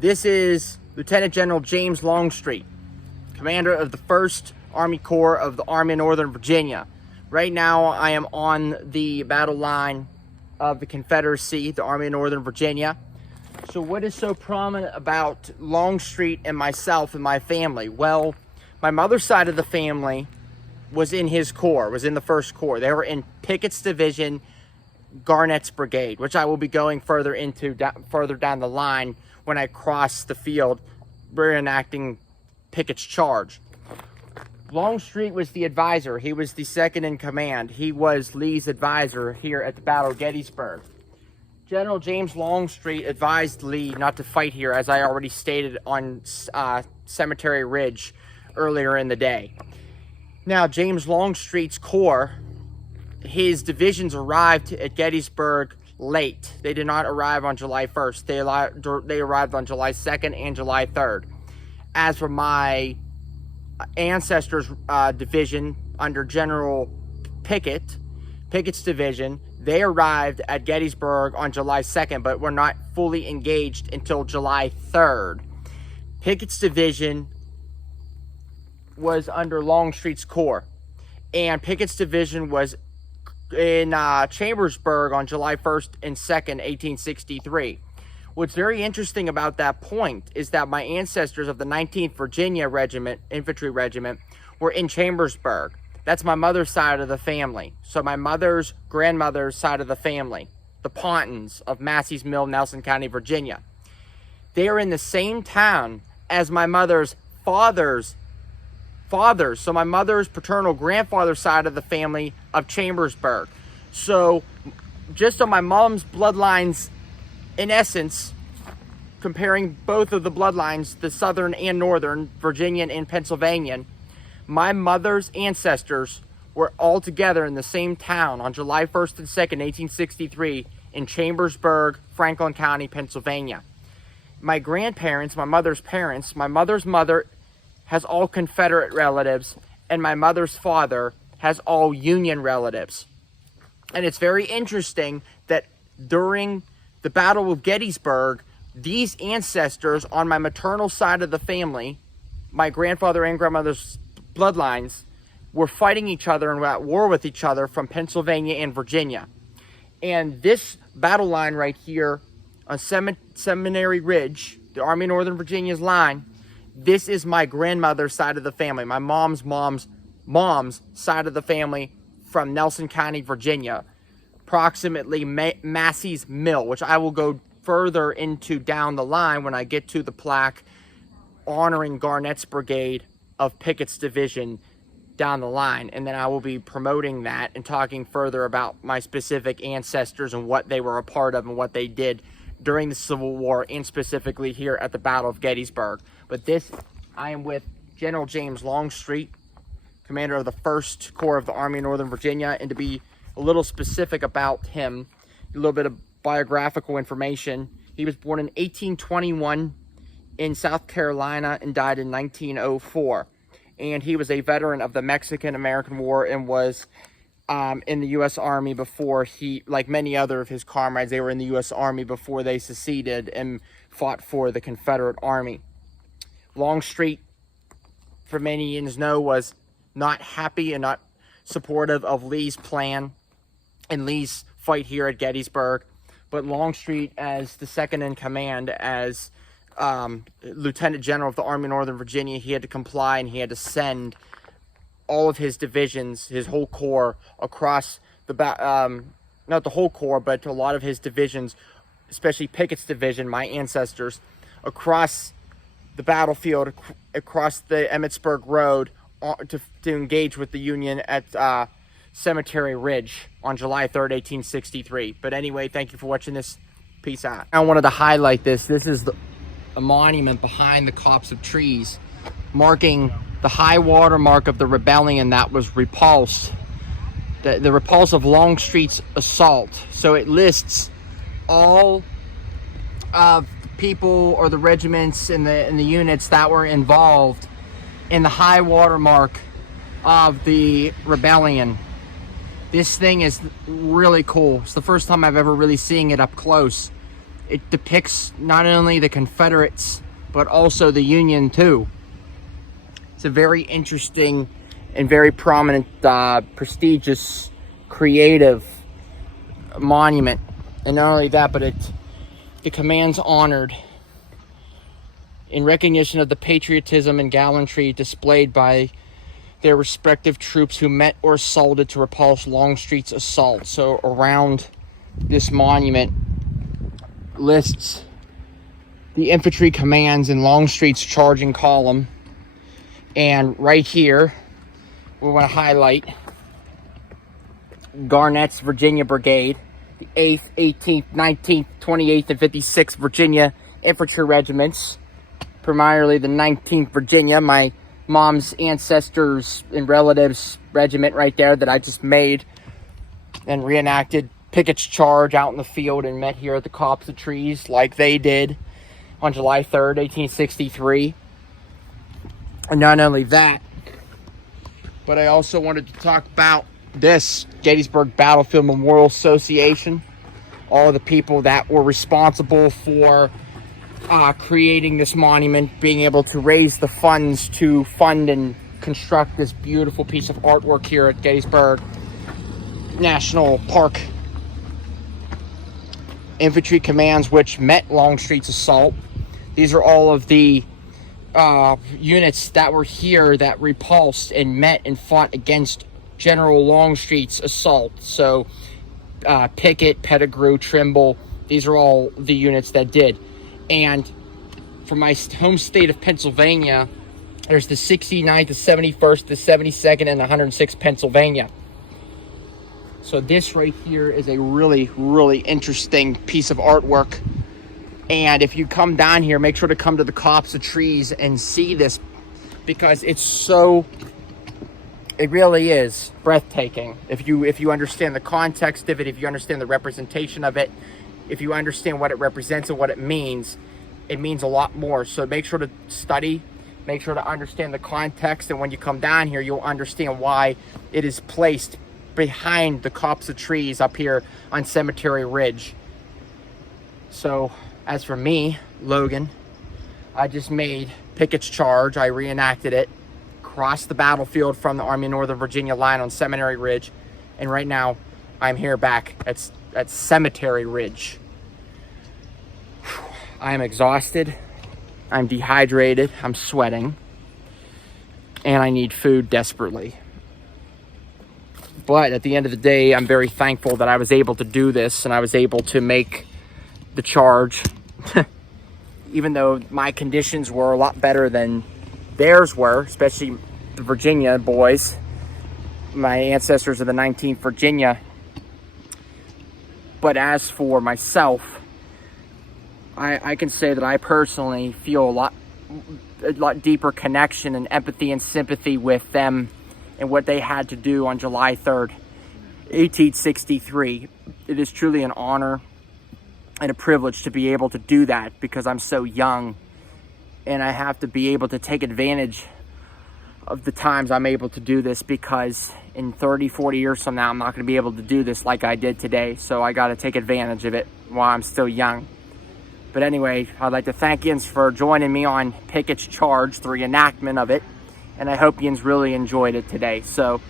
This is Lieutenant General James Longstreet, commander of the 1st Army Corps of the Army of Northern Virginia. Right now, I am on the battle line of the Confederacy, the Army of Northern Virginia. So what is so prominent about Longstreet and myself and my family? Well, my mother's side of the family was in his corps, was in the 1st Corps. They were in Pickett's Division, Garnett's Brigade, which I will be going further into further down the line when I cross the field, reenacting Pickett's charge. Longstreet was the advisor. He was the second in command. He was Lee's advisor here at the Battle of Gettysburg. General James Longstreet advised Lee not to fight here, as I already stated on Cemetery Ridge earlier in the day. Now, James Longstreet's corps, his divisions arrived at Gettysburg late. They did not arrive on July 1st. They arrived on July 2nd and July 3rd. As for my ancestors' division under General Pickett's division, they arrived at Gettysburg on July 2nd, but were not fully engaged until July 3rd. Pickett's division was under Longstreet's corps, and Pickett's division was in Chambersburg on July 1st and 2nd, 1863. What's very interesting about that point is that my ancestors of the 19th Virginia Regiment, Infantry Regiment, were in Chambersburg. That's my mother's side of the family. So my mother's grandmother's side of the family, the Pontons of Massey's Mill, Nelson County, Virginia. They are in the same town as my mother's father's fathers. So my mother's paternal grandfather's side of the family of Chambersburg. So just on my mom's bloodlines, in essence, comparing both of the bloodlines, the Southern and Northern, Virginian and Pennsylvanian, my mother's ancestors were all together in the same town on July 1st and 2nd, 1863 in Chambersburg, Franklin County, Pennsylvania. My grandparents, my mother's parents, my mother's mother has all Confederate relatives, and my mother's father has all Union relatives. And it's very interesting that during the Battle of Gettysburg, these ancestors on my maternal side of the family, my grandfather and grandmother's bloodlines, were fighting each other and were at war with each other from Pennsylvania and Virginia. And this battle line right here on Seminary Ridge, the Army of Northern Virginia's line, this is my grandmother's side of the family, my mom's side of the family from Nelson County, Virginia, approximately Massey's Mill, which I will go further into down the line when I get to the plaque honoring Garnett's Brigade of Pickett's division down the line. And then I will be promoting that and talking further about my specific ancestors and what they were a part of and what they did during the Civil War, and specifically here at the Battle of Gettysburg. But this, I am with General James Longstreet, commander of the 1st Corps of the Army of Northern Virginia. And to be a little specific about him, a little bit of biographical information. He was born in 1821 in South Carolina and died in 1904. And he was a veteran of the Mexican-American War and was in the U.S. Army before he, like many other of his comrades, they were in the U.S. Army before they seceded and fought for the Confederate Army. Longstreet, for many years know, was not happy and not supportive of Lee's plan and Lee's fight here at Gettysburg. But Longstreet, as the second in command, as Lieutenant General of the Army of Northern Virginia, he had to comply, and he had to send all of his divisions, his whole corps, across the not the whole corps, but a lot of his divisions, especially Pickett's division, my ancestors, across the battlefield, across the Emmitsburg Road, to engage with the Union at Cemetery Ridge on July 3rd, 1863. But anyway, thank you for watching this. Peace out. I wanted to highlight this. This is a monument behind the copse of trees, marking the high water mark of the rebellion that was repulsed, the repulse of Longstreet's assault. So it lists all of the people or the regiments and the units that were involved in the high water mark of the rebellion. This thing is really cool. It's the first time I've ever really seen it up close. it depicts not only the Confederates, but also the Union too. It's a very interesting and very prominent, prestigious, creative monument. And not only that, but the command's honored in recognition of the patriotism and gallantry displayed by their respective troops who met or assaulted to repulse Longstreet's assault. So around this monument lists the infantry commands in Longstreet's charging column. And right here, we want to highlight Garnett's Virginia Brigade, the 8th, 18th, 19th, 28th, and 56th Virginia Infantry Regiments, primarily the 19th Virginia, my mom's ancestors and relatives regiment right there that I just made and reenacted Pickett's charge out in the field and met here at the Copse trees like they did on July 3rd, 1863. And not only that, but I also wanted to talk about this Gettysburg Battlefield Memorial Association, all the people that were responsible for creating this monument, being able to raise the funds to fund and construct this beautiful piece of artwork here at Gettysburg National Park. Infantry commands which met Longstreet's assault. These are all of the units that were here that repulsed and met and fought against General Longstreet's assault. So Pickett, Pettigrew, Trimble, these are all the units that did. And from my home state of Pennsylvania, there's the 69th, the 71st, the 72nd, and the 106th Pennsylvania. So this right here is a really, really interesting piece of artwork. And if you come down here, make sure to come to the Copse of trees and see this, because it really is breathtaking. If you understand the context of it, if you understand the representation of it, if you understand what it represents and what it means a lot more. So make sure to study, make sure to understand the context, and when you come down here, you'll understand why it is placed behind the Copse of trees up here on Cemetery Ridge. So as for me, Logan, I just made Pickett's charge. I reenacted it, crossed the battlefield from the Army of Northern Virginia line on Cemetery Ridge, and right now I'm here back at Cemetery Ridge. I am exhausted, I'm dehydrated, I'm sweating, and I need food desperately. But at the end of the day, I'm very thankful that I was able to do this and I was able to make the charge, even though my conditions were a lot better than theirs were, especially the Virginia boys, my ancestors of the 19th Virginia. But as for myself, I can say that I personally feel a lot deeper connection and empathy and sympathy with them and what they had to do on July 3rd, 1863. It is truly an honor and a privilege to be able to do that because I'm so young, and I have to be able to take advantage of the times I'm able to do this, because in 30, 40 years from now, I'm not going to be able to do this like I did today. So I got to take advantage of it while I'm still young. But anyway, I'd like to thank yins for joining me on Pickett's charge, the reenactment of it. And I hope yins really enjoyed it today. So